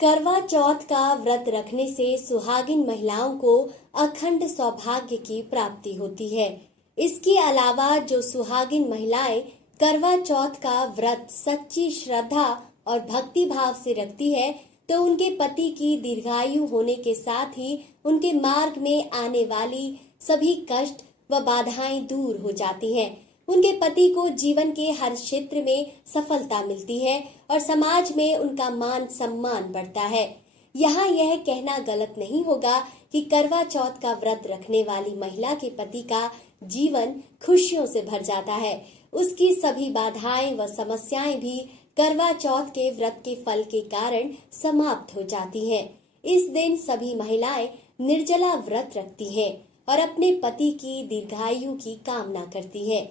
करवा चौथ का व्रत रखने से सुहागिन महिलाओं को अखंड सौभाग्य की प्राप्ति होती है। इसके अलावा जो सुहागिन महिलाएं करवा चौथ का व्रत सच्ची श्रद्धा और भक्ति भाव से रखती है, तो उनके पति की दीर्घायु होने के साथ ही उनके मार्ग में आने वाली सभी कष्ट व बाधाएं दूर हो जाती हैं। उनके पति को जीवन के हर क्षेत्र में सफलता मिलती है और समाज में उनका मान सम्मान बढ़ता है। यहाँ यह कहना गलत नहीं होगा कि करवा चौथ का व्रत रखने वाली महिला के पति का जीवन खुशियों से भर जाता है। उसकी सभी बाधाएं व समस्याएं भी करवा चौथ के व्रत के फल के कारण समाप्त हो जाती हैं। इस दिन सभी महिलाएं निर्जला व्रत रखती हैं और अपने पति की दीर्घायु की कामना करती हैं।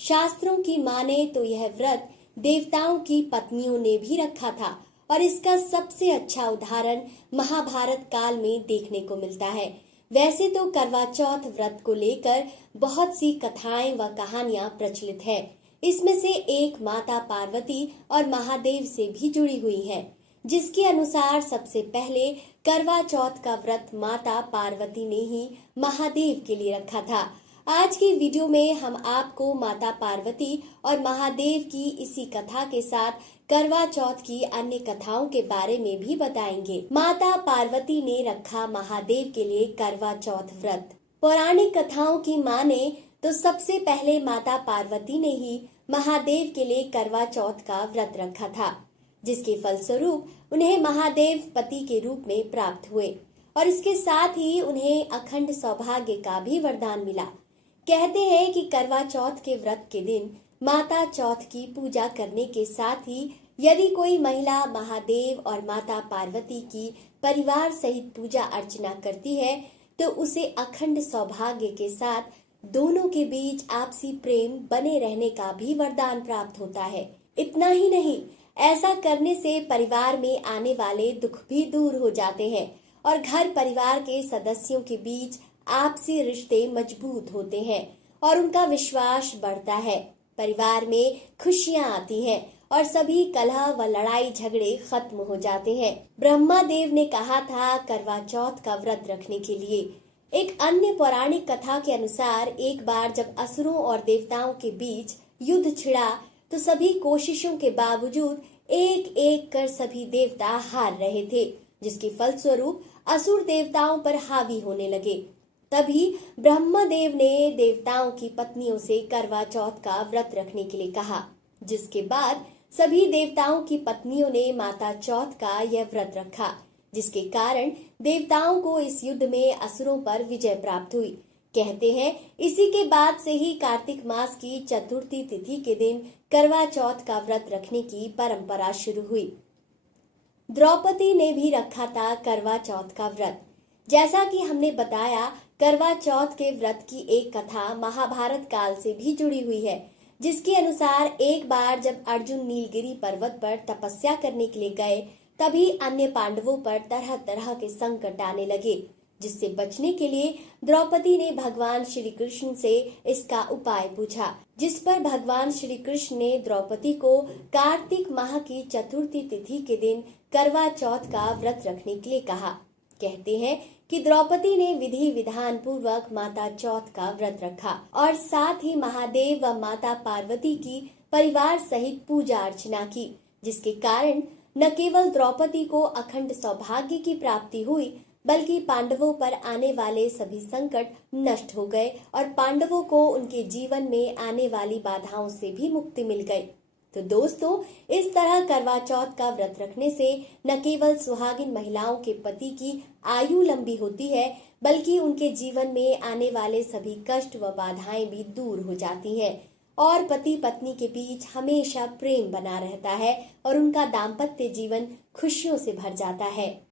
शास्त्रों की माने तो यह व्रत देवताओं की पत्नियों ने भी रखा था और इसका सबसे अच्छा उदाहरण महाभारत काल में देखने को मिलता है। वैसे तो करवा चौथ व्रत को लेकर बहुत सी कथाएं व कहानियां प्रचलित है। इसमें से एक माता पार्वती और महादेव से भी जुड़ी हुई है, जिसके अनुसार सबसे पहले करवा चौथ का व्रत माता पार्वती ने ही महादेव के लिए रखा था। आज की वीडियो में हम आपको माता पार्वती और महादेव की इसी कथा के साथ करवा चौथ की अन्य कथाओं के बारे में भी बताएंगे। माता पार्वती ने रखा महादेव के लिए करवा चौथ व्रत। पौराणिक कथाओं की माने तो सबसे पहले माता पार्वती ने ही महादेव के लिए करवा चौथ का व्रत रखा था, जिसके फलस्वरूप उन्हें महादेव पति के रूप में प्राप्त हुए और इसके साथ ही उन्हें अखंड सौभाग्य का भी वरदान मिला। कहते हैं कि करवा चौथ के व्रत के दिन माता चौथ की पूजा करने के साथ ही यदि कोई महिला महादेव और माता पार्वती की परिवार सहित पूजा अर्चना करती है, तो उसे अखंड सौभाग्य के साथ दोनों के बीच आपसी प्रेम बने रहने का भी वरदान प्राप्त होता है। इतना ही नहीं, ऐसा करने से परिवार में आने वाले दुख भी दूर हो जाते हैं और घर परिवार के सदस्यों के बीच आपसी रिश्ते मजबूत होते हैं और उनका विश्वास बढ़ता है। परिवार में खुशियां आती हैं और सभी कलह व लड़ाई झगड़े खत्म हो जाते हैं। ब्रह्मा देव ने कहा था करवा चौथ का व्रत रखने के लिए। एक अन्य पौराणिक कथा के अनुसार एक बार जब असुरों और देवताओं के बीच युद्ध छिड़ा, तो सभी कोशिशों के बावजूद एक एक कर सभी देवता हार रहे थे, जिसके फलस्वरूप असुर देवताओं पर हावी होने लगे। तभी ब्रह्मदेव ने देवताओं की पत्नियों से करवा चौथ का व्रत रखने के लिए कहा, जिसके बाद सभी देवताओं की पत्नियों ने माता चौथ का यह व्रत रखा, जिसके कारण देवताओं को इस युद्ध में असुरों पर विजय प्राप्त हुई। कहते हैं इसी के बाद से ही कार्तिक मास की चतुर्थी तिथि के दिन करवा चौथ का व्रत रखने की परंपरा शुरू हुई। द्रौपदी ने भी रखा था करवा चौथ का व्रत। जैसा कि हमने बताया, करवा चौथ के व्रत की एक कथा महाभारत काल से भी जुड़ी हुई है, जिसके अनुसार एक बार जब अर्जुन नीलगिरी पर्वत पर तपस्या करने के लिए गए, तभी अन्य पांडवों पर तरह तरह के संकट आने लगे, जिससे बचने के लिए द्रौपदी ने भगवान श्री कृष्ण से इसका उपाय पूछा, जिस पर भगवान श्री कृष्ण ने द्रौपदी को कार्तिक माह की चतुर्थी तिथि के दिन करवा चौथ का व्रत रखने के लिए कहा। कहते हैं कि द्रौपदी ने विधि विधान पूर्वक माता चौथ का व्रत रखा और साथ ही महादेव व माता पार्वती की परिवार सहित पूजा अर्चना की, जिसके कारण न केवल द्रौपदी को अखंड सौभाग्य की प्राप्ति हुई, बल्कि पांडवों पर आने वाले सभी संकट नष्ट हो गए और पांडवों को उनके जीवन में आने वाली बाधाओं से भी मुक्ति मिल गई। तो दोस्तों, इस तरह करवा चौथ का व्रत रखने से न केवल सुहागिन महिलाओं के पति की आयु लंबी होती है, बल्कि उनके जीवन में आने वाले सभी कष्ट व बाधाएं भी दूर हो जाती हैं और पति पत्नी के बीच हमेशा प्रेम बना रहता है और उनका दाम्पत्य जीवन खुशियों से भर जाता है।